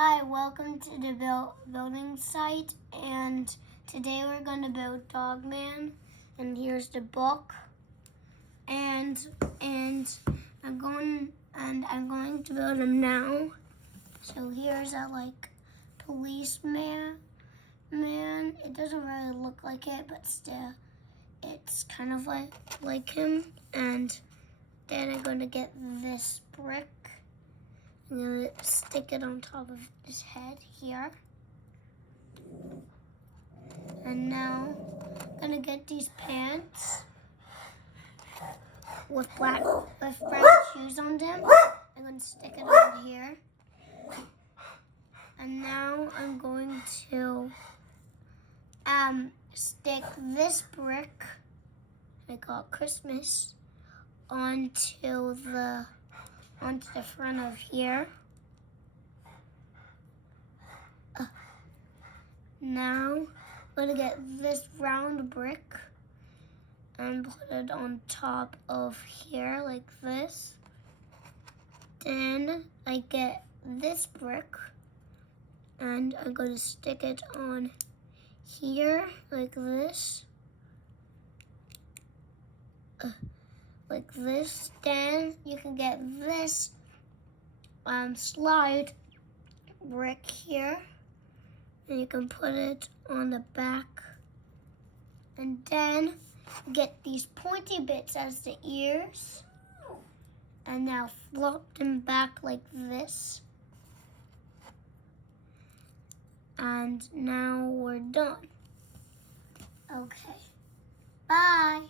Hi, welcome to the building site, and today we're going to build Dogman. And here's the book, and I'm going to build him now. So here's a policeman. It doesn't really look like it, but still, it's kind of like him. And then I'm going to get this brick. I'm going to stick it on top of his head here. And now I'm going to get these pants with brown shoes on them. I'm going to stick it on here. And now I'm going to stick this brick, I call it Christmas, onto the front of here. Now I'm going to get this round brick and put it on top of here like this. Then I get this brick and I'm going to stick it on here like this. Like this. Then you can get this slide brick here, and you can put it on the back, and then get these pointy bits as the ears, and now flop them back like this, and now we're done. Okay, bye.